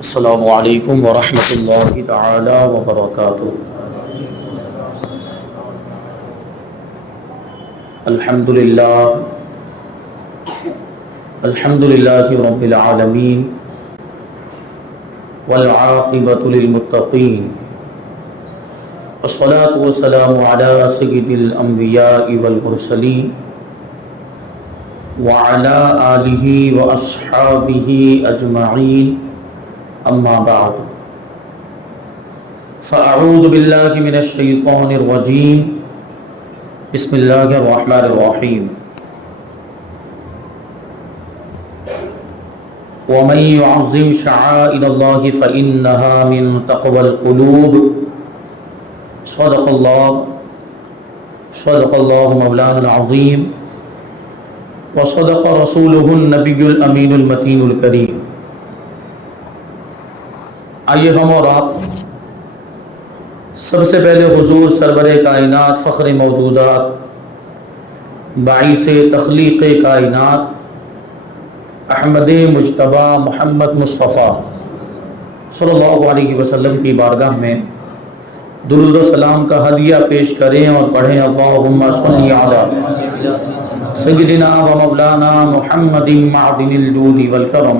السلام علیکم ورحمۃ اللہ تعالی وبرکاتہ۔ الحمد للہ رب العالمین والعاقبۃ للمتقین والصلاۃ والسلام علی سید الانبیاء والمرسلین وعلی آلہ واصحابہ اجمعین، اما بعد فاعوذ باللہ من الشیطان الرجیم، بسم اللہ الرحمن الرحیم۔ ومن يعظم شعائر اللہ فإنها من تقوى القلوب، صدق اللہ مولانا العظیم وصدق رسولہ النبی الامین المتین الکریم۔ آئیے ہم اور آپ سب سے پہلے حضور سرور کائنات، فخر موجودات، باعث تخلیق کائنات، احمد مجتبی محمد مصطفیٰ صلی اللہ علیہ وسلم کی بارگاہ میں درود و سلام کا ہدیہ پیش کریں اور پڑھیں اللہم صلی علی سیدنا و مولانا محمد معدن الجود والکرم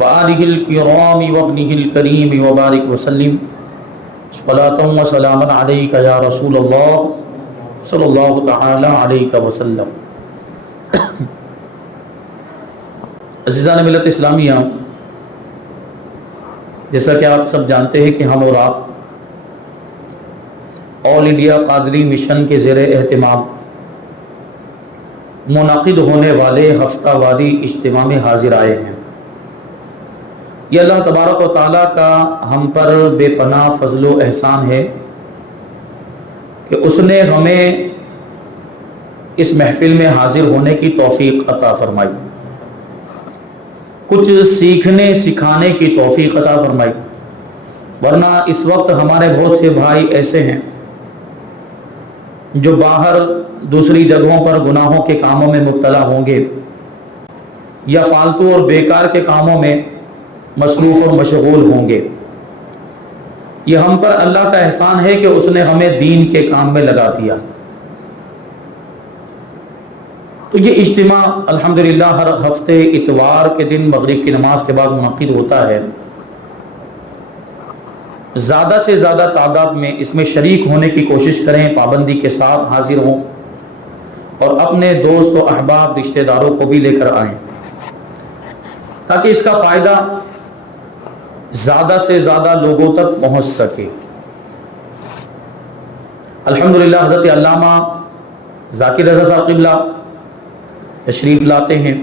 وآلہ الکرام وابنہ الکریم وبارک وسلم صلاۃ و سلام علیک یا رسول اللہ صلی اللہ تعالی علیہ وسلم۔ عزیزان ملت اسلامیہ، جیسا کہ آپ سب جانتے ہیں کہ ہم اور آپ آل انڈیا قادری مشن کے زیر اہتمام منعقد ہونے والے ہفتہ واری اجتماع میں حاضر آئے ہیں۔ یہ اللہ تبارک و تعالیٰ کا ہم پر بے پناہ فضل و احسان ہے کہ اس نے ہمیں اس محفل میں حاضر ہونے کی توفیق عطا فرمائی، کچھ سیکھنے سکھانے کی توفیق عطا فرمائی، ورنہ اس وقت ہمارے بہت سے بھائی ایسے ہیں جو باہر دوسری جگہوں پر گناہوں کے کاموں میں مبتلا ہوں گے یا فالتو اور بیکار کے کاموں میں مصروف اور مشغول ہوں گے۔ یہ ہم پر اللہ کا احسان ہے کہ اس نے ہمیں دین کے کام میں لگا دیا۔ تو یہ اجتماع الحمدللہ ہر ہفتے اتوار کے دن مغرب کی نماز کے بعد منعقد ہوتا ہے۔ زیادہ سے زیادہ تعداد میں اس میں شریک ہونے کی کوشش کریں، پابندی کے ساتھ حاضر ہوں اور اپنے دوست و احباب رشتہ داروں کو بھی لے کر آئیں تاکہ اس کا فائدہ زیادہ سے زیادہ لوگوں تک پہنچ سکے۔ الحمدللہ حضرت علامہ ذاکر رضا صاحب قبلہ تشریف لاتے ہیں،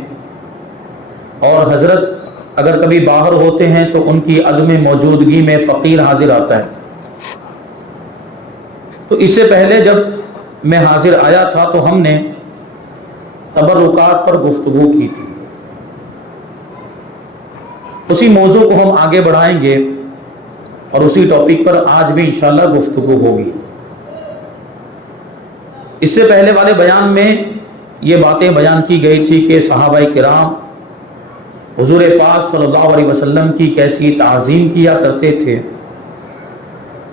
اور حضرت اگر کبھی باہر ہوتے ہیں تو ان کی عدم موجودگی میں فقیر حاضر آتا ہے۔ تو اس سے پہلے جب میں حاضر آیا تھا تو ہم نے تبرکات پر گفتگو کی تھی، اسی موضوع کو ہم آگے بڑھائیں گے اور اسی ٹاپک پر آج بھی انشاءاللہ گفتگو ہوگی۔ اس سے پہلے والے بیان میں یہ باتیں بیان کی گئی تھی کہ صحابہ کرام حضور پاک صلی اللہ علیہ وسلم کی کیسی تعظیم کیا کرتے تھے،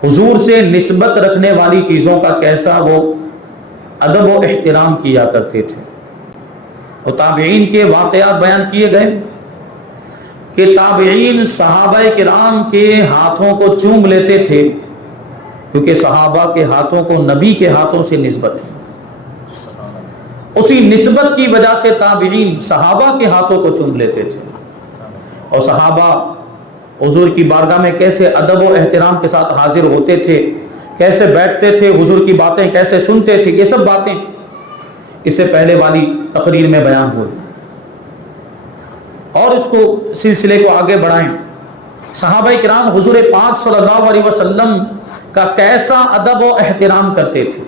حضور سے نسبت رکھنے والی چیزوں کا کیسا وہ ادب و احترام کیا کرتے تھے، اور تابعین کے واقعات بیان کیے گئے کہ تابعین صحابہ کرام کے ہاتھوں کو چوم لیتے تھے کیونکہ صحابہ کے ہاتھوں کو نبی کے ہاتھوں سے نسبت ہے۔ اسی نسبت کی وجہ سے تابعین صحابہ کے ہاتھوں کو چوم لیتے تھے، اور صحابہ حضور کی بارگاہ میں کیسے ادب و احترام کے ساتھ حاضر ہوتے تھے، کیسے بیٹھتے تھے، حضور کی باتیں کیسے سنتے تھے، یہ سب باتیں اس سے پہلے والی تقریر میں بیان ہوئی۔ اور اس کو سلسلے کو آگے بڑھائیں، صحابہ کرام حضور پاک صلی اللہ علیہ وسلم کا کیسا ادب و احترام کرتے تھے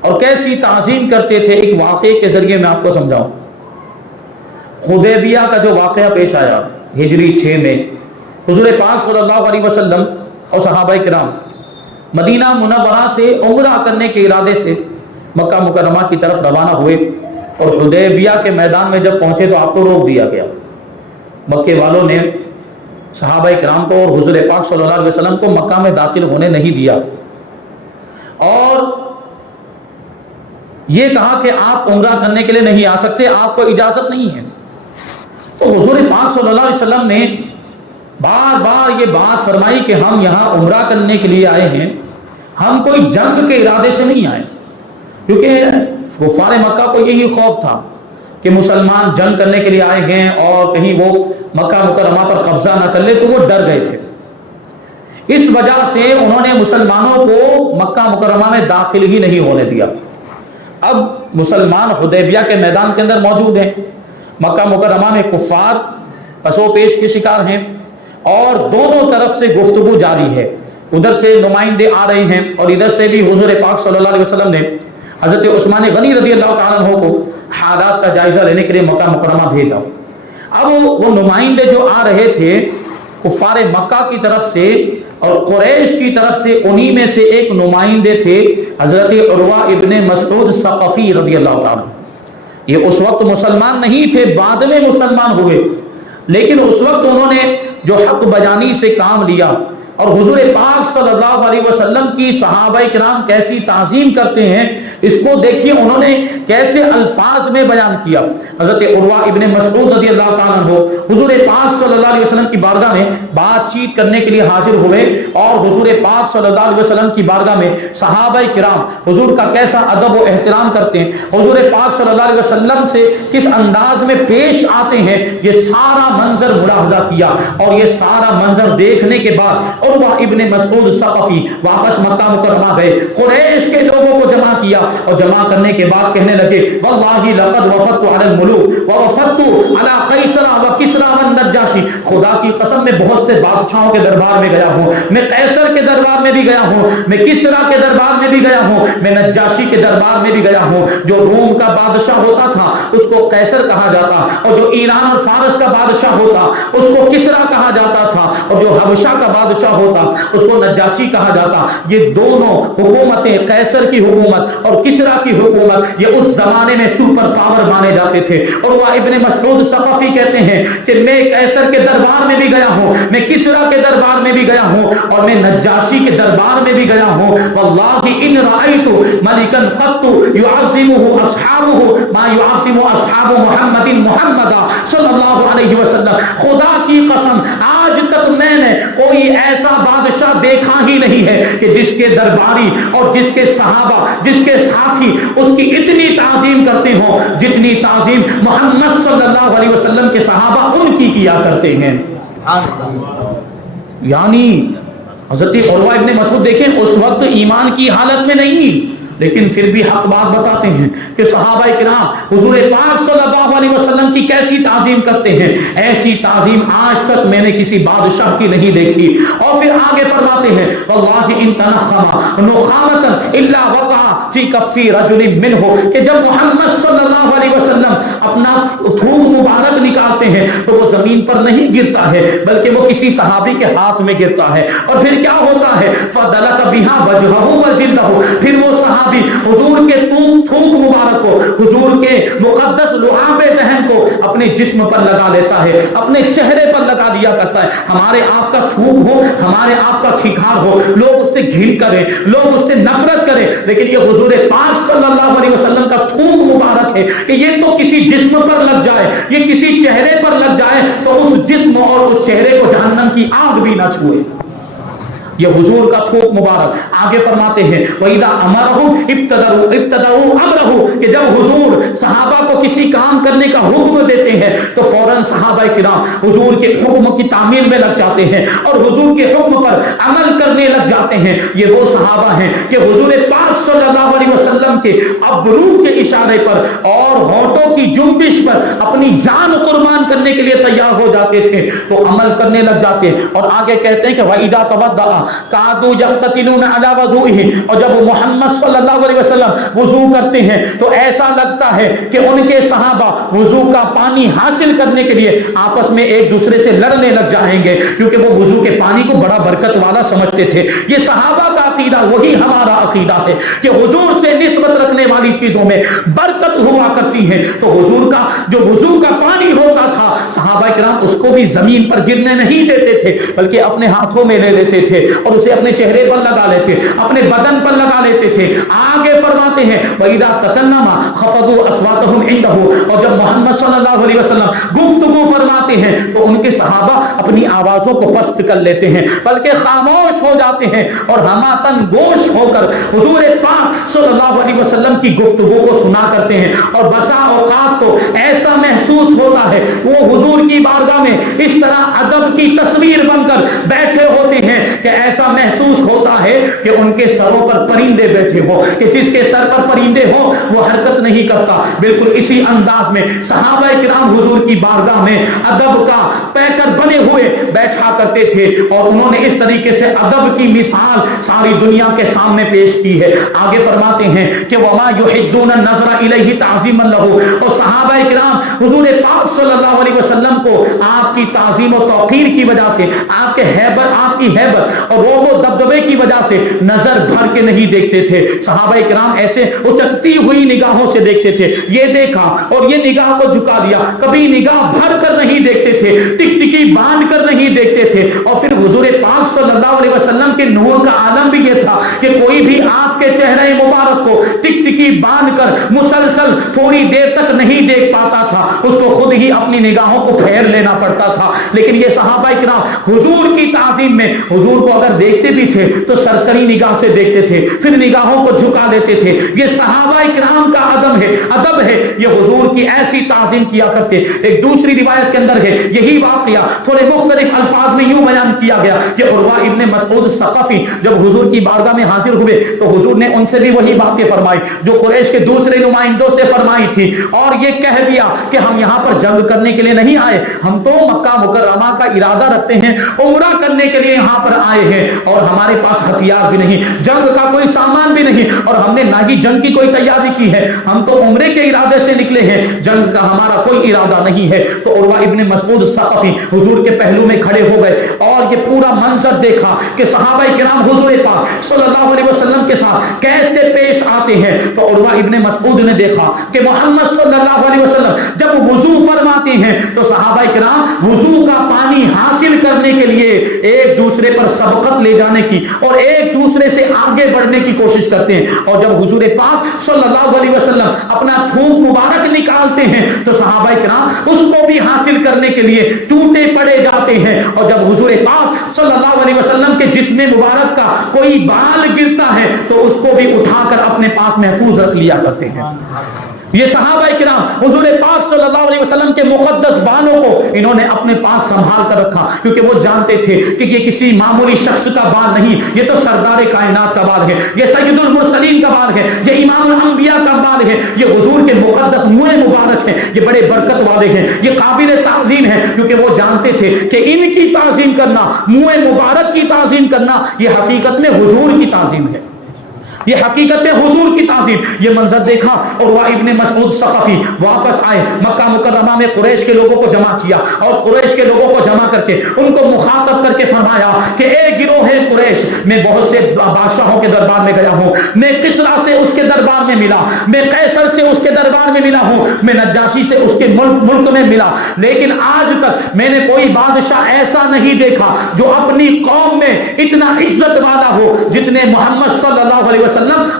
اور کیسی تعظیم کرتے تھے۔ ایک واقعے کے ذریعے میں آپ کو سمجھاؤں۔ حدیبیہ کا جو واقعہ پیش آیا ہجری 6 میں، حضور پاک صلی اللہ علیہ وسلم اور صحابہ کرام مدینہ منورہ سے عمرہ کرنے کے ارادے سے مکہ مکرمہ کی طرف روانہ ہوئے، اور حدیبیہ کے میدان میں جب پہنچے تو آپ کو روک دیا گیا۔ مکے والوں نے صحابہ کرام کو اور حضور پاک صلی اللہ علیہ وسلم کو مکہ میں داخل ہونے نہیں دیا اور یہ کہا کہ آپ عمرہ کرنے کے لیے نہیں آ سکتے، آپ کو اجازت نہیں ہے۔ تو حضور پاک صلی اللہ علیہ وسلم نے بار بار یہ بات فرمائی کہ ہم یہاں عمرہ کرنے کے لیے آئے ہیں، ہم کوئی جنگ کے ارادے سے نہیں آئے، کیونکہ کفار مکہ کو یہی خوف تھا کہ مسلمان جنگ کرنے کے لیے آئے ہیں اور کہیں وہ مکہ مکرمہ پر قبضہ نہ کر لے، تو وہ ڈر گئے تھے۔ اس وجہ سے انہوں نے مسلمانوں کو مکہ مکرمہ میں داخل ہی نہیں ہونے دیا۔ اب مسلمان حدیبیہ کے میدان کے اندر موجود ہیں، مکہ مکرمہ میں کفار پسو پیش کے شکار ہیں اور دونوں طرف سے گفتگو جاری ہے، ادھر سے نمائندے آ رہے ہیں اور ادھر سے بھی حضور پاک صلی اللہ علیہ وسلم نے حضرت عثمان غنی رضی اللہ تعالیٰ عنہ کو حالات کا جائزہ لینے کے لیے مکہ مکرمہ بھیجا۔ اب وہ نمائندے جو آ رہے تھے کفار مکہ کی طرف سے اور قریش کی طرف سے، انہی میں سے ایک نمائندے تھے حضرت عروہ ابن مسعود ثقفی رضی اللہ تعالیٰ۔ یہ اس وقت مسلمان نہیں تھے، بعد میں مسلمان ہوئے، لیکن اس وقت انہوں نے جو حق بیانی سے کام لیا اور حضور پاک صلی اللہ علیہ وسلم کی صحابہ کرام کیسی تعظیم کرتے ہیں اس کو دیکھیے، انہوں نے کیسے الفاظ میں بیان کیا۔ حضرت عروہ ابن مسعود رضی اللہ تعالیٰ عنہ حضور پاک صلی اللہ علیہ وسلم کی بارگاہ میں بات چیت کرنے کے لیے حاضر ہوئے اور حضور پاک صلی اللہ علیہ وسلم کی بارگاہ میں صحابہ کرام حضور کا کیسا ادب و احترام کرتے ہیں، حضور پاک صلی اللہ علیہ وسلم سے کس انداز میں پیش آتے ہیں، یہ سارا منظر ملاحظہ کیا اور یہ سارا منظر دیکھنے کے بعد عروہ ابن مسعود ثقفی واپس مکہ مکرمہ گئے، قریش کے لوگوں کو جمع کیا اور جمع کرنے کے بعد کہنے لگے واللہ لقد وفدت علی الملوک ووفدت علی قیصر وکسری والنجاشی، خدا کی قسم میں بہت سے بادشاہوں کے دربار میں گیا ہوں، میں قیصر کے دربار میں بھی گیا ہوں، میں کسری کے دربار میں بھی گیا ہوں، میں نجاشی کے دربار میں بھی گیا ہوں۔ جو روم کا بادشاہ ہوتا تھا اس کو قیصر کہا جاتا اور جو ایران اور فارس کا بادشاہ ہوتا اس کو کسری کہا جاتا تھا اور جو حبشہ کا بادشاہ ہوتا اس کو نجاشی کہا جاتا۔ یہ دونوں حکومتیں، قیصر کی حکومت اور کسری کی حکومت، یہ اس زمانے میں سپر پاور مانے جاتے تھے۔ اور وہ ابن مسعود ثقفی کہتے ہیں کہ میں قیصر کے دربار میں بھی گیا ہوں، میں کسری کے دربار میں بھی گیا ہوں اور میں نجاشی کے دربار میں بھی گیا ہوں۔ واللہ ان رأیت ملکا قط يعظمه اصحابه ما يعظم اصحاب محمد محمدا صلی اللہ علیہ وسلم، خدا کی قسم آج تک میں نے کوئی ایسا بادشاہ دیکھا ہی نہیں ہے کہ جس کے درباری اور جس کے صحابہ، جس کے ساتھی اس کی اتنی تعظیم کرتے ہوں جتنی تعظیم محمد صلی اللہ علیہ وسلم کے صحابہ ان کی کیا کرتے ہیں۔ یعنی حضرت عروہ ابن مسعود دیکھیں اس وقت ایمان کی حالت میں نہیں، لیکن پھر بھی حق بات بتاتے ہیں کہ صحابہ کرام حضور پاک صلی اللہ علیہ وسلم کی کیسی تعظیم کرتے ہیں، ایسی تعظیم آج تک میں نے کسی بادشاہ کی نہیں دیکھی۔ اور پھر آگے فرماتے ہیں واللہ ان تنخم نخامتا الا وقع فی کف رجل منہ، کہ جب محمد صلی اللہ علیہ وسلم اپنا تھوک مبارک نکالتے ہیں تو وہ زمین پر نہیں گرتا ہے بلکہ وہ کسی صحابی کے ہاتھ میں گرتا ہے، اور پھر کیا ہوتا ہے فدلک بها وجهه وجلده، پھر وہ صحابی حضور کے تھوک مبارک کو، حضور کے مقدس لعاب دہن کو اپنے جسم پر لگا لیتا ہے، اپنے چہرے پر لگا دیا کرتا ہے۔ ہمارے آپ کا تھوک ہو، ہمارے آپ کا ٹھکار ہو، لوگ اس سے گھن کریں، لوگ اس سے نفرت کریں، لیکن یہ حضور پاک صلی اللہ علیہ وسلم کا تھوک مبارک ہے کہ یہ تو کسی جسم پر لگ جائے، یہ کسی چہرے پر لگ جائے تو اس جسم اور اس چہرے کو جہنم کی آگ بھی نہ چھوئے۔ یہ حضور کا تھوک مبارک۔ آگے فرماتے ہیں وَإِذَا أَمَرَهُمْ ابْتَدَعُوا أَمْرَهُ، کہ جب حضور صحابہ کو کسی کام کرنے کا حکم دیتے ہیں تو فوراً صحابہ کرام حضور کے حکم کی تعمیل میں لگ جاتے ہیں اور حضور کے حکم پر عمل کرنے لگ جاتے ہیں۔ یہ وہ صحابہ ہیں کہ حضور پاک صلی اللہ علیہ وسلم کے ابرو کے اشارے پر اور ہونٹوں کی جنبش پر اپنی جان قربان کرنے کے لیے تیار ہو جاتے تھے، تو عمل کرنے لگ جاتے ہیں۔ اور آگے کہتے ہیں کہ وَإِذَا تَوَضَّأَ کادو یقتتلون علی وضوئہ، اور جب محمد صلی اللہ علیہ وسلم وضو کرتے ہیں تو ایسا لگتا ہے کہ ان کے صحابہ وضو کا پانی حاصل کرنے کے لیے آپس میں ایک دوسرے سے لڑنے لگ جائیں گے، کیونکہ وہ وضو کے پانی کو بڑا برکت والا سمجھتے تھے۔ یہ صحابہ کا عقیدہ وہی ہمارا عقیدہ ہے کہ حضور سے نسبت رکھنے والی چیزوں میں برکت ہوا کرتی ہے. تو حضور کا جو وضو کا پانی ہوتا تھا صحابہ کرام اس کو بھی زمین پر گرنے نہیں دیتے تھے بلکہ اپنے ہاتھوں میں لے لیتے تھے اور اسے اپنے چہرے پر لگا لیتے, اپنے بدن پر لگا لیتے تھے. آگے فرماتے ہیں وَإِذَا تَكَلَّمَ خَفَضُوا أَصْوَاتَهُمْ عِندَهُ, اور جب محمد صلی اللہ علیہ وسلم گفتگو فرماتے ہیں تو ان کے صحابہ اپنی آوازوں کو پست کر لیتے ہیں بلکہ خاموش ہو جاتے ہیں اور ہماتن گوش ہو کر حضور پاک صلی اللہ علیہ وسلم کی گفتگو کو سنا کرتے ہیں. اور بسا اوقات تو ایسا محسوس ہوتا ہے وہ حضور کی بارگاہ میں اس طرح ادب کی تصویر بن کر بیٹھے ہوتے ہیں کہ ایسا محسوس ہوتا ہے کہ ان کے سروں پر پرندے بیٹھے ہو, کہ جس کے سر پر پرندے ہو وہ حرکت نہیں کرتا. بالکل اسی انداز میں صحابہ کرام حضور کی بارگاہ میں ادب کا پیکر بنے ہوئے بیٹھا کرتے تھے اور انہوں نے اس طریقے سے ادب کی مثال ساری دنیا کے سامنے پیش کی ہے. آگے فرماتے ہیں کہ وما يحدون النظر الیہ تعظیما لہ, اور صحابہ کرام حضور پاک صلی اللہ علیہ وسلم کو آپ کی تعظیم و توقیر کی وجہ سے, آپ کی ہیبت اور روب و دبدبے کی وجہ سے نظر بھر کے نہیں دیکھتے تھے. صحابہ کرام ایسے اچکتی ہوئی نگاہوں سے دیکھتے تھے, یہ دیکھا اور یہ نگاہ کو جھکا دیا, کبھی نگاہ بھر کر نہیں دیکھتے تھے, ٹکٹکی باندھ کر نہیں دیکھتے تھے. اور پھر حضور پاک صلی اللہ علیہ وسلم کے نور کا عالم بھی یہ تھا کہ کوئی بھی آپ کے چہرے مبارک کو ٹکٹکی باندھ کر مسلسل تھوڑی دیر تک نہیں دیکھ پاتا تھا, اس کو خود ہی اپنی نگاہوں کو پھیر لینا پڑتا تھا. لیکن یہ صحابہ کرام حضور کی تعظیم میں حضور کو اگر دیکھتے بھی تھے تو سرسری نگاہ سے دیکھتے تھے, پھر نگاہوں کو جھکا دیتے تھے. یہ صحابہ کرام کا ادب ہے, یہ حضور کی ایسی تعظیم کیا کرتے. ایک دوسری روایت کے اندر ہے یہی واقعہ تھوڑے مختلف الفاظ میں یوں بیان کیا گیا کہ عروہ ابن مسعود ثقفی جب حضور کی بارگاہ میں حاضر ہوئے تو حضور نے ان سے بھی وہی باتیں فرمائی جو قریش کے دوسرے نمائندوں سے فرمائی تھی, اور یہ کہہ دیا کہ ہم یہاں پر جنگ کرنے کے لیے نہیں آئے, ہم تو مکہ مکرمہ کا ارادہ رکھتے ہیں, عمرہ کرنے کے لیے یہاں پر آئے ہیں, اور ہمارے پاس ہتھیار بھی نہیں, جنگ کا کوئی سامان بھی نہیں, اور ہم نے نہ ہی جنگ کی کوئی تیاری کی ہے, ہم تو عمرے کے ارادے سے نکلے ہیں, جنگ کا ہمارا کوئی ارادہ نہیں ہے. تو عروہ ابن مسعود ثقفی حضور کے پہلو میں کھڑے ہو گئے اور یہ پورا منظر دیکھا کہ صحابہ کرام حضور پاک صلی اللہ علیہ وسلم کے ساتھ کیسے پیش آتے ہیں. تو عروہ ابن مسعود نے دیکھا کہ محمد صلی اللہ علیہ وسلم جب وضو فرماتے ہیں تو صحابہ کرام وضو کا پانی حاصل کرنے کے لیے ایک دوسرے پر سبقت لے جانے کی اور ایک دوسرے سے آگے بڑھنے کی کوشش کرتے ہیں. اور جب حضور پاک صلی اللہ علیہ وسلم اپنا تھوک مبارک نکالتے ہیں تو صحابہ کرام اس کو بھی حاصل کرنے کے لیے ٹوٹے پڑے جاتے ہیں. اور جب حضور پاک صلی اللہ علیہ وسلم کے جسم مبارک کا کوئی بال گرتا ہے تو اس کو بھی اٹھا کر اپنے پاس محفوظ رکھ لیا کرتے ہیں. یہ صحابہ کرام حضور پاک صلی اللہ علیہ وسلم کے مقدس بالوں کو انہوں نے اپنے پاس سنبھال کر رکھا کیونکہ وہ جانتے تھے کہ یہ کسی معمولی شخص کا بال نہیں, یہ تو سردار کائنات کا بال ہے, یہ سید المرسلین کا بال ہے, یہ امام الانبیاء کا بال ہے, یہ حضور کے مقدس منہ مبارک ہیں, یہ بڑے برکت والے ہیں, یہ قابل تعظیم ہیں. کیونکہ وہ جانتے تھے کہ ان کی تعظیم کرنا, منہ مبارک کی تعظیم کرنا, یہ حقیقت میں حضور کی تعظیم ہے, یہ حقیقت میں حضور کی تعظیم. یہ منظر دیکھا اور ابن مسعود ثقفی واپس آئے, مکہ مکرمہ میں قریش کے لوگوں کو جمع کیا اور قریش کے لوگوں کو جمع کر کے ان کو مخاطب کر کے فرمایا کہ اے گروہ قریش, میں بہت سے بادشاہوں کے دربار میں گیا ہوں, میں کسرا سے اس کے دربار میں ملا, میں قیصر سے اس کے دربار میں ملا ہوں, میں نجاشی سے اس کے ملک میں ملا, لیکن آج تک میں نے کوئی بادشاہ ایسا نہیں دیکھا جو اپنی قوم میں اتنا عزت والا ہو جتنے محمد صلی اللہ علیہ وسلم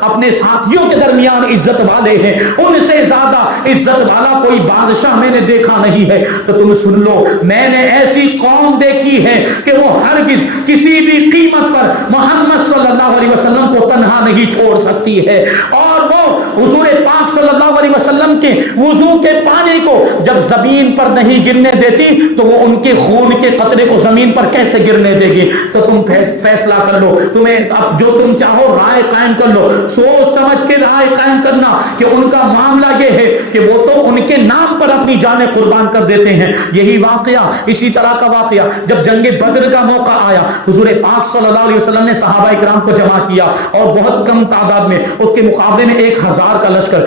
اپنے ساتھیوں کے درمیان عزت والے ہیں. ان سے زیادہ عزت والا کوئی بادشاہ میں نے دیکھا نہیں ہے. تو تم سن لو, میں نے ایسی قوم دیکھی ہے کہ وہ ہرگز کسی بھی قیمت پر محمد صلی اللہ علیہ وسلم کو تنہا نہیں چھوڑ سکتی ہے. اور وہ حضور پاک صلی اللہ علیہ وسلم کے وضو کے پانی کو جب زمین پر نہیں گرنے دیتی تو وہ ان کے خون کے قطرے کو زمین پر کیسے گرنے دے گی. تو تم فیصلہ کر لو, تمہیں اب جو تم چاہو رائے قائم کر لو, سوچ سمجھ کے رائے قائم کرنا کہ ان کا معاملہ یہ ہے کہ وہ تو ان کے نام پر اپنی جانیں قربان کر دیتے ہیں. یہی واقعہ, اسی طرح کا واقعہ جب جنگ بدر کا موقع آیا, حضور پاک صلی اللہ علیہ وسلم نے صحابہ کرام کو جمع کیا اور بہت کم تعداد میں, اس کے مقابلے میں 1000 کا لشکر,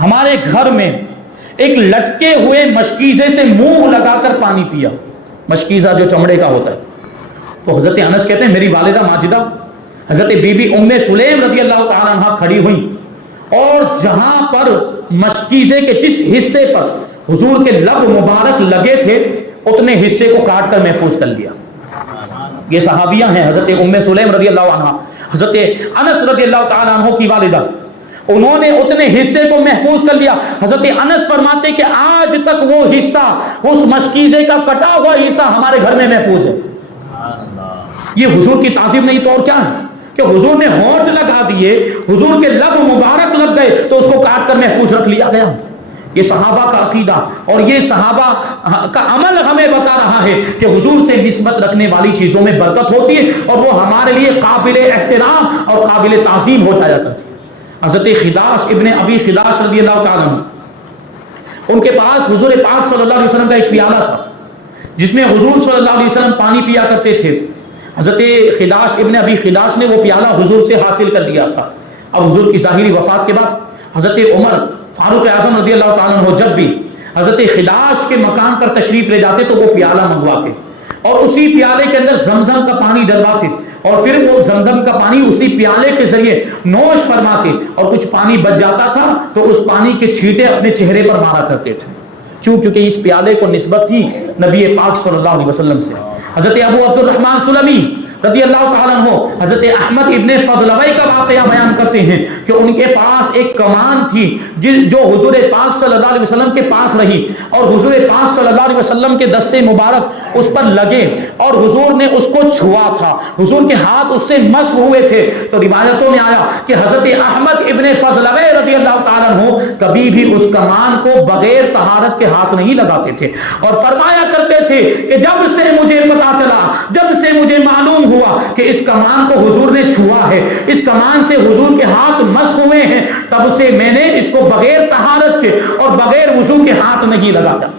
ہمارے گھر میں ایک لٹکے ہوئے مشکیزے سے منہ لگا کر پانی پیا. مشکیزہ جو چمڑے کا ہوتا ہے. تو حضرت انس کہتے ہیں میری والدہ ماجدہ حضرت بی بی ام سلیم رضی اللہ تعالیٰ عنہ کھڑی ہوئی اور جہاں پر مشکیزے کے جس حصے پر حضور کے لب مبارک لگے تھے اتنے حصے کو کاٹ کر محفوظ کر لیا. یہ صحابیہ ہیں حضرت ام سلیم رضی اللہ عنہ, حضرت انس رضی اللہ تعالیٰ عنہ کی والدہ, انہوں نے اتنے حصے کو محفوظ کر لیا. حضرت انس فرماتے کہ آج تک وہ حصہ, اس مشکیزے کا کٹا ہوا حصہ ہمارے گھر میں محفوظ ہے. یہ حضور کی تعظیم نہیں تو اور کیا ہے کہ حضور نے ہونٹ لگا دیے, حضور کے لب مبارک لگ گئے تو اس کو کاٹ کر محفوظ رکھ لیا گیا. یہ صحابہ کا عقیدہ اور یہ صحابہ کا عمل ہمیں بتا رہا ہے کہ حضور سے نسبت رکھنے والی چیزوں میں برکت ہوتی ہے اور وہ ہمارے لیے قابل احترام اور قابل تعظیم ہو جایا کرتی ہے. حضرت خداش ابن ابی خداش رضی اللہ تعالیٰ عنہ, ان کے پاس حضور پاک صلی اللہ علیہ وسلم کا ایک پیالہ تھا جس میں حضور صلی اللہ علیہ وسلم پانی پیا کرتے تھے. حضرت خداش ابن ابی خداش نے وہ پیالہ حضور سے حاصل کر لیا تھا. اب حضور کی ظاہری وفات کے بعد حضرت عمر فاروق اعظم رضی اللہ تعالیٰ عنہ جب بھی حضرت خداش کے مکان پر تشریف لے جاتے تو وہ پیالہ منگواتے اور اسی پیالے کے اندر زمزم کا پانی ڈلواتے اور پھر وہ زمزم کا پانی اسی پیالے کے ذریعے نوش فرماتے اور کچھ پانی بچ جاتا تھا تو اس پانی کے چھینٹے اپنے چہرے پر مارا کرتے تھے. کیونکہ اس پیالے کو نسبت تھی نبی پاک صلی اللہ علیہ وسلم سے. حضرت ابو عبد الرحمن سلمی رضی اللہ تعالیٰ عنہ حضرت احمد ابن فضلوی کا واقعہ بیان کرتے ہیں کہ ان کے پاس ایک کمان تھی جو حضور پاک صلی اللہ علیہ وسلم کے پاس رہی اور حضور پاک صلی اللہ علیہ وسلم کے دستے مبارک اس پر لگے اور حضور نے اس کو چھوا تھا, حضور کے ہاتھ اس سے مس ہوئے تھے. تو روایتوں میں آیا کہ حضرت احمد ابن فضلوی رضی اللہ تعالیٰ عنہ کبھی بھی اس کمان کو بغیر طہارت کے ہاتھ نہیں لگاتے تھے اور فرمایا کرتے تھے کہ جب سے مجھے پتا چلا, جب سے مجھے معلوم ہوا کہ اس کمان کو حضور نے چھوا ہے, اس کمان سے حضور کے ہاتھ مس ہوئے ہیں, تب سے میں نے اس کو بغیر طہارت کے اور بغیر وضو کے ہاتھ نہیں لگایا.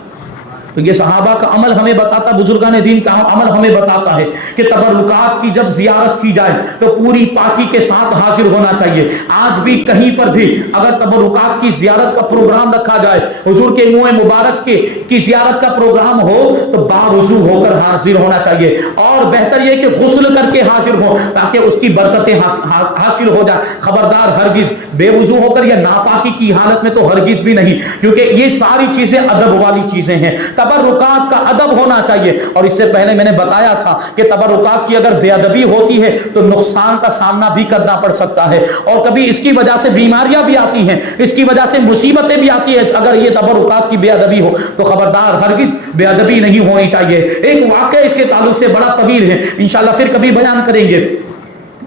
تو یہ صحابہ کا عمل ہمیں بتاتا, بزرگان دین کا عمل ہمیں بتاتا ہے کہ تبرکات کی جب زیارت کی جائے تو پوری پاکی کے ساتھ حاضر ہونا چاہیے. آج بھی کہیں پر بھی اگر تبرکات کی زیارت کا پروگرام رکھا جائے, حضور کے منہ مبارک کی زیارت کا پروگرام ہو تو باوضو ہو کر حاضر ہونا چاہیے اور بہتر یہ کہ غسل کر کے حاضر ہو تاکہ اس کی برکتیں حاصل ہو جائے. خبردار ہرگز بے وضو ہو کر یا ناپاکی کی حالت میں تو ہرگز بھی نہیں, کیونکہ یہ ساری چیزیں ادب والی چیزیں ہیں. تبرکات کا ادب ہونا چاہیے. اور اس سے پہلے میں نے بتایا تھا کہ تبرکات کی اگر بے ادبی ہوتی ہے تو نقصان کا سامنا بھی کرنا پڑ سکتا ہے اور کبھی اس کی وجہ سے بیماریاں بھی آتی ہیں, اس کی وجہ سے مصیبتیں بھی آتی ہیں. اگر یہ تبرکات کی بے ادبی ہو تو خبردار ہرگز بے ادبی نہیں ہونی چاہیے. ایک واقعہ اس کے تعلق سے بڑا طویل ہے, انشاءاللہ پھر کبھی بیان کریں گے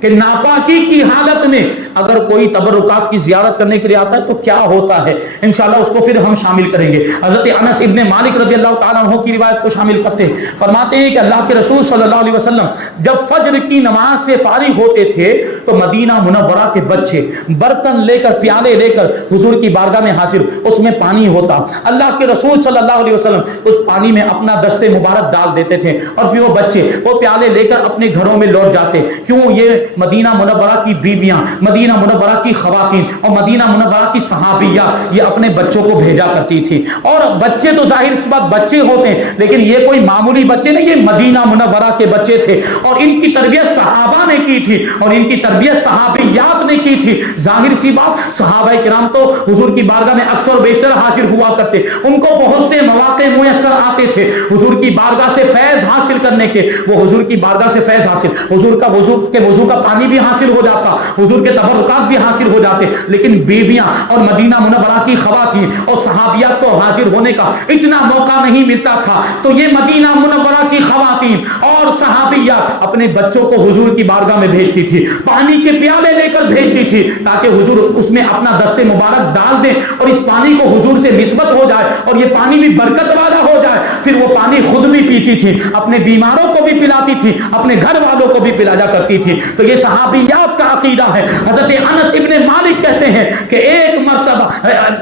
کہ ناپاکی کی حالت میں اگر کوئی تبرکات کی زیارت کرنے کے لیے آتا ہے تو کیا ہوتا ہے, انشاءاللہ اس کو پھر ہم شامل کریں گے. حضرت انس ابن مالک رضی اللہ تعالیٰ عنہ کی روایت کو شامل کرتے ہیں, فرماتے ہیں کہ اللہ کے رسول صلی اللہ علیہ وسلم جب فجر کی نماز سے فارغ ہوتے تھے تو مدینہ منورہ کے بچے برتن لے کر, پیالے لے کر حضور کی بارگاہ میں حاضر, اس میں پانی ہوتا. اللہ کے رسول صلی اللہ علیہ وسلم اس پانی میں اپنا دست مبارک ڈال دیتے تھے اور پھر وہ بچے وہ پیالے لے کر اپنے گھروں میں لوٹ جاتے. کیوں؟ یہ مدینہ منورہ کی بیویاں, مدینہ منورہ کی خواتین اور مدینہ منورہ کی صحابیہ یہ اپنے بچوں کو بھیجا کرتی تھی. اور بچے تو ظاہر سی بات بچے ہوتے ہیں, لیکن یہ کوئی معمولی بچے نہیں, یہ مدینہ منورہ کے بچے تھے اور ان کی تربیت صحابہ نے کی تھی اور ان کی تربیت صحابیات نے کی تھی. ظاہر سی بات صحابہ کرام تو حضور کی بارگاہ میں اکثر و بیشتر حاضر ہوا کرتے, ان کو بہت سے مواقع میسر آتے تھے حضور کی بارگاہ سے فیض حاصل کرنے کے. وہ حضور کی بارگاہ سے فیض حاصل, حضور کا وضو کا پانی بھی حاصل ہو جاتا, حضور کے تبرکات بھی حاصل ہو جاتے. لیکن بیویاں اور مدینہ منورہ کی خواتین اور صحابیات کو حاضر ہونے کا اتنا موقع نہیں ملتا تھا, تو یہ مدینہ منورہ کی خواتین اور صحابیات اپنے بچوں کو حضور کی بارگاہ میں بھیجتی تھی, پانی کے پیالے لے کر بھیجتی تھی تاکہ حضور اس میں اپنا دست مبارک ڈال دیں اور اس پانی کو حضور سے نسبت ہو جائے اور یہ پانی بھی برکت والا ہو جائے. پھر وہ پانی خود بھی پیتی تھی, اپنے بیماروں کو بھی پلاتی تھی, اپنے گھر والوں کو بھی پلایا کرتی تھی. تو یہ صحابیات کا عقیدہ ہے. حضرت انس ابن مالک کہتے ہیں کہ ایک مرتبہ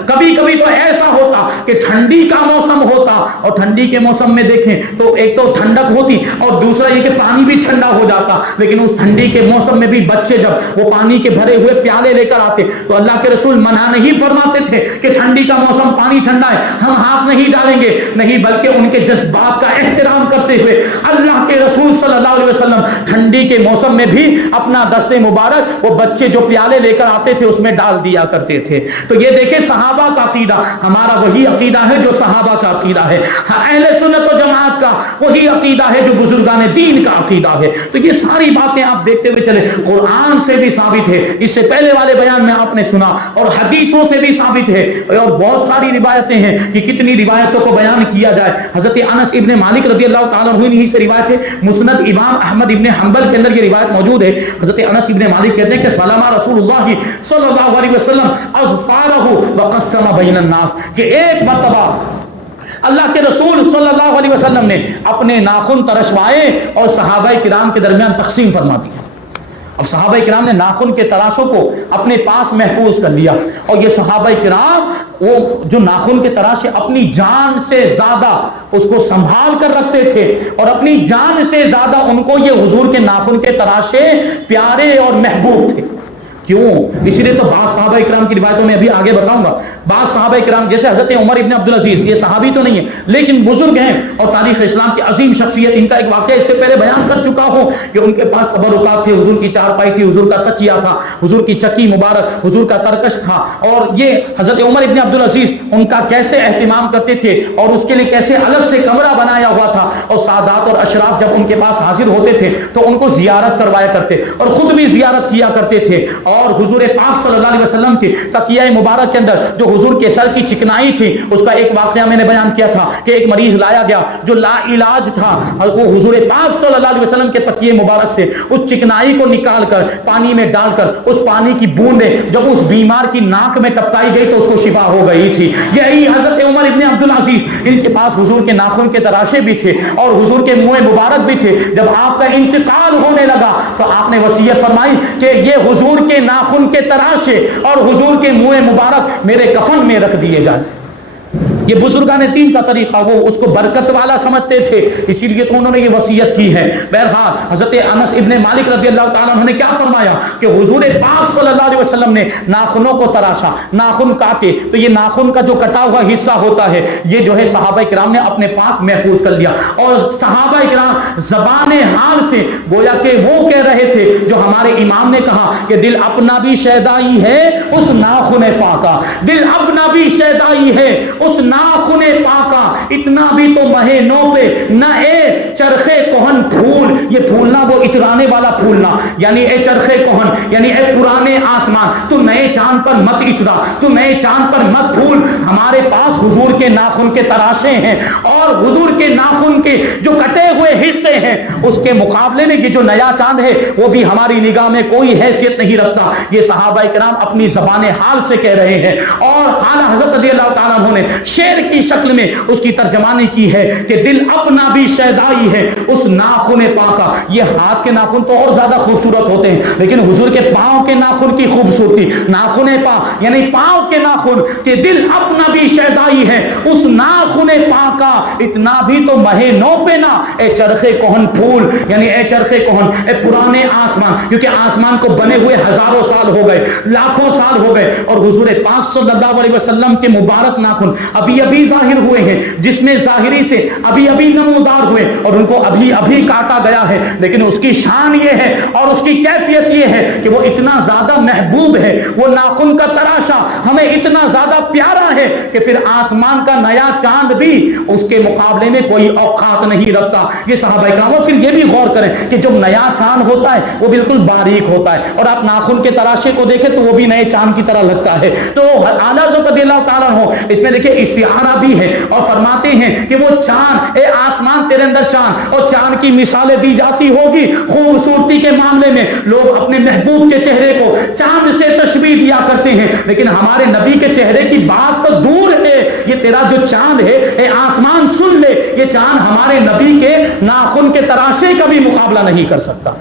کبھی کبھی تو ایسا ہوتا ہوتا کہ ٹھنڈی کا موسم ہوتا, اور ٹھنڈی کے موسم میں دیکھیں تو ایک تو ٹھنڈک ہوتی اور دوسرا یہ کہ پانی بھی ٹھنڈا ہو جاتا, لیکن اس ٹھنڈی کے موسم میں بھی بچے جب وہ پانی کے بھرے ہوئے پیالے لے کر آتے تو اللہ کے رسول منع نہیں فرماتے تھے کہ ٹھنڈی کا موسم پانی ٹھنڈا ہے ہم ہاتھ نہیں ڈالیں گے, نہیں بلکہ ان کے جذبات کا احترام کرتے ہوئے اللہ کے رسول صلی اللہ علیہ وسلم ٹھنڈی کے موسم میں بھی اپنا دست مبارک وہ بچے جو پیالے لے کر آتے تھے اس میں ڈال دیا کرتے تھے. تو یہ دیکھیں صحابہ کا عقیدہ ہمارا وہی عقیدہ ہے جو صحابہ کا عقیدہ ہے, اہل سنت و جماعت کا وہی عقیدہ ہے جو بزرگان دین کا عقیدہ ہے. تو یہ ساری باتیں آپ دیکھتے ہوئے چلے, قرآن سے بھی ثابت ہے, اس سے پہلے والے بیان میں آپ نے سنا, اور حدیثوں سے بھی ثابت ہے, اور بہت ساری روایتیں ہیں کہ کتنی روایتوں کو بیان کیا جائے. حضرت انس ابن مالک رضی اللہ تعالیٰ عنہ ہی سے روایت ہے, مسند امام احمد ابن حنبل کے اندر یہ روایت موجود ہے. حضرت انس ابن مالک کہتے ہیں کہ سلام رسول اللہ صلی اللہ علیہ وسلم اظفارہ وقسم بین الناس, کہ ایک مرتبہ اللہ کے رسول صلی اللہ علیہ وسلم نے اپنے ناخن ترشوائے اور صحابہ کرام کے درمیان تقسیم فرما دی. اب صحابہ کرام نے ناخن کے تراشوں کو اپنے پاس محفوظ کر لیا, اور یہ صحابہ کرام وہ جو ناخن کے تراشے اپنی جان سے زیادہ اس کو سنبھال کر رکھتے تھے, اور اپنی جان سے زیادہ ان کو یہ حضور کے ناخن کے تراشے پیارے اور محبوب تھے. کیوں؟ اسی لیے تو بعض صحابہ کرام کی روایتوں میں ابھی آگے بتاؤں گا, بعض صحابہ کرام جیسے حضرت عمر ابن عبدالعزیز, یہ صحابی تو نہیں ہے لیکن بزرگ ہیں اور تاریخ اسلام کی عظیم شخصیت, ان کا ایک واقعہ اس سے پہلے بیان کر چکا ہوں کہ ان کے پاس تبرکات تھے, حضور کی چارپائی تھی, حضور کا تکیہ تھا, حضور کی چکی مبارک, حضور کا ترکش تھا, اور یہ حضرت عمر ابن عبدالعزیز ان کا کیسے اہتمام کرتے تھے اور اس کے لیے کیسے الگ سے کمرہ بنایا ہوا تھا, اور سادات اور اشراف جب ان کے پاس حاضر ہوتے تھے تو ان کو زیارت کروایا کرتے اور خود بھی زیارت کیا کرتے تھے. اور حضور پاک صلی اللہ علیہ وسلم کے تکیہ مبارک کے اندر جو حضور کے سر کی چکنائی تھی, اس کا ایک واقعہ میں نے بیان کیا تھا کہ ایک مریض لایا گیا جو لا علاج تھا, اور وہ حضور پاک صلی اللہ علیہ وسلم کے تکیہ مبارک سے اس چکنائی کو نکال کر پانی میں ڈال کر اس پانی کی بوندیں جب اس بیمار کی ناک میں ٹپکائی گئی تو اس کو شفا ہو گئی تھی. یہی حضرت عمر ابن عبدالعزیز, ان کے پاس حضور کے ناخن کے تراشے بھی تھے اور حضور کے منہ مبارک بھی تھے. جب آپ کا انتقال ہونے لگا تو آپ نے وصیت فرمائی کہ یہ حضور کے ناخن کے تراشے اور حضور کے منہ مبارک میرے کفن میں رکھ دیے جائیں. یہ بزرگان دین کا طریقہ, وہ اس کو برکت والا سمجھتے تھے, اسی لیے تو انہوں نے یہ وصیت کی ہے. بہرحال حضرت انس ابن مالک رضی اللہ تعالیٰ عنہ نے کیا فرمایا کہ حضور پاک صلی اللہ علیہ وسلم نے ناخنوں کو تراشا, ناخن کاٹے, تو یہ ناخن کا جو کٹا ہوا حصہ ہوتا ہے یہ جو ہے صحابہ کرام نے اپنے پاس محفوظ کر لیا, اور صحابہ کرام زبان حال سے گویا کہ وہ کہہ رہے تھے جو ہمارے امام نے کہا کہ دل اپنا بھی شیدائی ہے اس ناخن پاکا, دل اپنا بھی شیدائی ہے اس ناخن پاکا, اتنا بھی تو مہے نو پہ نہ اے چرخے کوہن پھول, یہ پھولنا وہ اترانے والا پھولنا, یعنی اے چرخے کوہن یعنی اے پرانے آسمان, تو نئے چاند پر مت اترا, تو نئے چاند پر مت پھول, ہمارے پاس حضور کے ناخن کے تراشے ہیں اور حضور کے ناخن کے جو کٹے ہوئے حصے ہیں اس کے مقابلے میں یہ جو نیا چاند ہے وہ بھی ہماری نگاہ میں کوئی حیثیت نہیں رکھتا. یہ صحابہ کرام اپنی زبان حال سے کہہ رہے ہیں, اور اعلیٰ حضرت رضی اللہ تعالیٰ عنہ نے شعر کی شکل میں اس کی ترجمانی کی ہے کہ دل اپنا بھی شیدائی ہے اس ناخن پاکا. یہ ہاتھ کے ناخن تو اور زیادہ خوبصورت ہوتے ہیں, لیکن حضور کے پاؤں کے ناخن کی خوبصورتی, ناخن پا یعنی پاؤں کے ناخن, کہ دل اپنا بھی شیدائی ہے اس ناخن پاکا, اتنا بھی تو مہے نو پہ نہ اے چرخے کوہن پھول, یعنی اے چرخے کوہن اے پرانے آسمان, کیونکہ آسمان کو بنے ہوئے ہزاروں سال ہو گئے, لاکھوں سال ہو گئے, اور حضور پاک صلی اللہ علیہ وسلم کے مبارک ناخن ابھی ابھی ظاہر ہوئے ہیں, جس میں ظاہری سے ابھی ابھی نمودار ہوئے اور ان کو ابھی ابھی کاٹا گیا ہے, لیکن اس کی شان یہ ہے اور اس کی کیفیت یہ ہے کہ وہ اتنا زیادہ محبوب ہے, وہ ناخن کا تراشا ہمیں اتنا زیادہ پیارا ہے کہ پھر آسمان کا نیا چاند بھی اس کے مقابلے میں کوئی اوقات نہیں رکھتا. یہ صحابہ کرام, اور پھر یہ بھی غور کریں کہ جب نیا چاند ہوتا ہے وہ بالکل باریک ہوتا ہے, اور آپ ناخن کے تراشے کو دیکھیں تو وہ بھی نئے چاند کی طرح لگتا ہے. تو اعلیٰ حضرت رضی اللہ تعالیٰ عنہ اس میں دیکھیں استعارہ بھی ہے, اور فرماتے ہیں کہ وہ چاند, اے آسمان تیرے اندر چاند, اور چاند کی مثالیں دی جاتی ہوگی خوبصورتی کے معاملے میں, لوگ اپنے محبوب کے چہرے کو چاند سے تشبیہ دیا کرتے ہیں, لیکن ہمارے نبی کے چہرے کی بات تو دور ہے, یہ تیرا جو چاند ہے اے آسمان سن لے, یہ چاند ہمارے نبی کے ناخن کے تراشے کا بھی مقابلہ نہیں کر سکتا.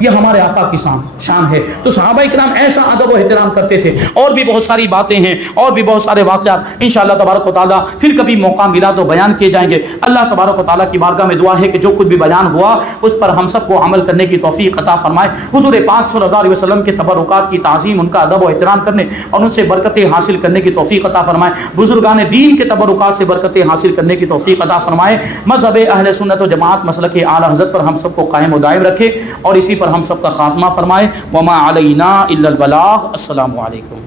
یہ ہمارے آقا کی شان ہے۔ تو صحابہ کرام ایسا ادب و احترام کرتے تھے۔ اور بھی بہت ساری باتیں ہیں اور بھی بہت سارے واقعات انشاءاللہ تبارک و تعالیٰ پھر کبھی موقع ملا تو بیان کیے جائیں گے۔ اللہ تبارک و تعالیٰ کی بارگاہ میں دعا ہے کہ جو کچھ بھی بیان ہوا اس پر ہم سب کو عمل کرنے کی توفیق عطا فرمائے۔ حضور پاک صلی اللہ علیہ وسلم کے تبرکات کی تعظیم، ان کا ادب و احترام کرنے اور ان سے برکتیں حاصل کرنے کی توفیق عطا فرمائے۔ بزرگان دین کے تبرکات سے برکتیں حاصل کرنے کی توفیق عطا فرمائے۔ مذہب اہل سنت و جماعت مسلک اعلی حضرت پر ہم سب کو قائم و دائم رکھے اور اسی پر ہم سب کا خاتمہ فرمائے۔ وما علینا الا البلاغ۔ السلام علیکم۔